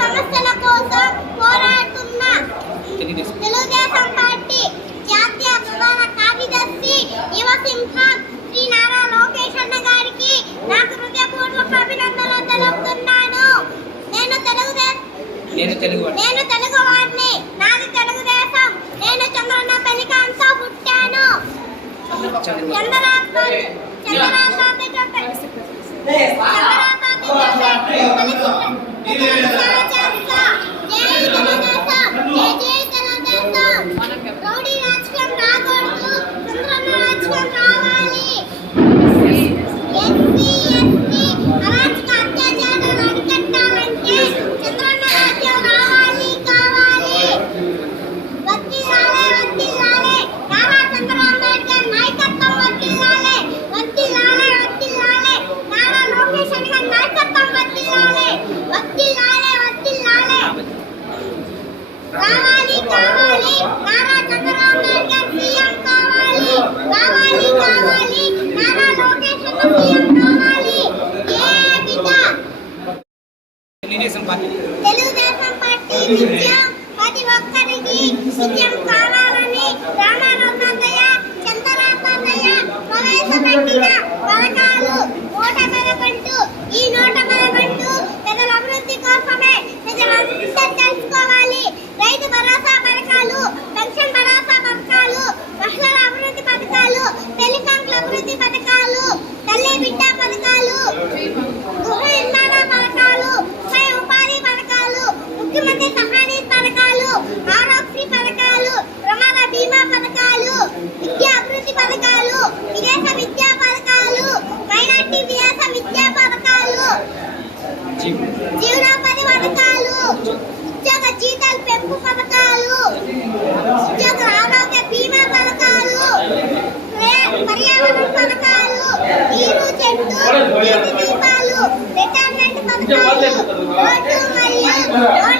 సమస్యల కోసం పోరాడుతున్న తెలుగుదేశం పార్టీ జాతీయ ప్రధాన కార్యదర్శి యువసింహం శ్రీ నారా లోకేష్ అన్న గారికి నాకు హృదయపూర్వక అభినందనలు తెలుపుతున్నాను నేను తెలుగుదేశం నేను తెలుగు నేను తెలుగు వాడిని నాది తెలుగుదేశం పార్టీ. తెలుగుదేశం పార్టీ విజయం. ప్రతి ఒక్కరికి విజయం కావాలని రామారామయ్య చంద్రరామయ్య ప్రవేశపెట్టిన రైతు భరోసా పథకాలు పెన్షన్ భరోసా పథకాలు మహిళల అభివృద్ధి పథకాలు పెళ్ళి కాంకుల అభివృద్ధి పథకాలు తల్లి బిడ్డ పథకాలు గృహ నిర్మాణ పథకాలు స్వయం ఉపాధి పథకాలు ముఖ్యమంత్రి సహాయ పథకాలు ఆరోగ్య పథకాలు ప్రమాద బీమా పథకాలు విద్యా అభివృద్ధి పథకాలు విదేశ విద్యా పథకాలు మైనార్టీ విదేశ విద్యా పథకాలు జీవనోపాధి పథకాలు ఉద్యోగ జీతాల పెంపు పథకాలు ఉద్యోగ ఆరోగ్య బీమా పథకాలు పర్యావరణ పథకాలు నీరు చెట్టు నీటి దీపాలు రిటైర్మెంట్ పథకాలు రోడ్డు మరియు